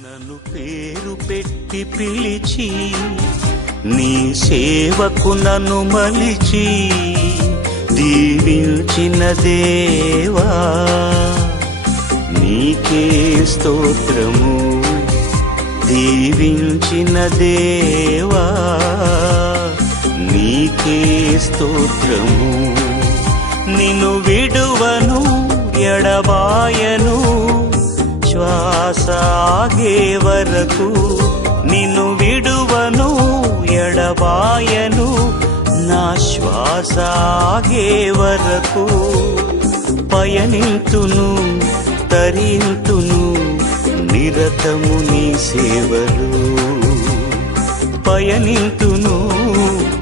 నన్ను పేరు పెట్టి పిలిచి నీ సేవకు నన్ను మలిచి దీవించిన దేవా నీకే స్తోత్రము. దీవించిన దేవా నీకే స్తోత్రము. నిన్ను విడువను ఎడబాయను శ్వాస ఆగే వరకు. నిన్ను విడువను ఎడబాయను నా శ్వాస ఆగే వరకు. పయనింతును తరింతును నిరతము నీ సేవలు. పయనింతును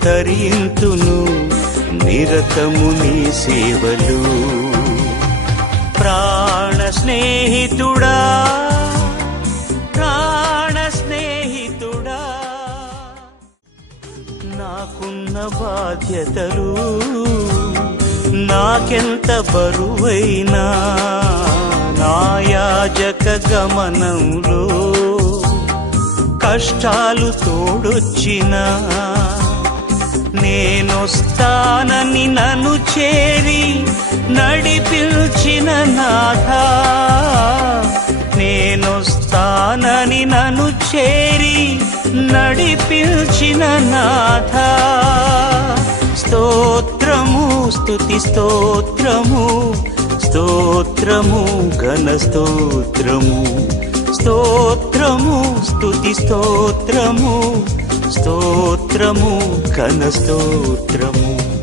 తరింతును నిరతము నీ సేవలు. ప్రాణ స్నేహితుడా ప్రాణ స్నేహితుడా నాకున్న బాధ్యతలు నాకెంత బరువైనా నా యాజక గమనంలో కష్టాలు తోడొచ్చినా నేనొస్తానని నన్ను చేరి నడిపించిన నాథా. నేనొస్తానని నన్ను చేరి నడిపించిన నాథా. స్తోత్రము స్తుతి స్తోత్రము స్తోత్రము ఘన స్తోత్రము. స్తోత్రము స్తుతి స్తోత్రము స్తోత్రము ఘన స్తోత్రము.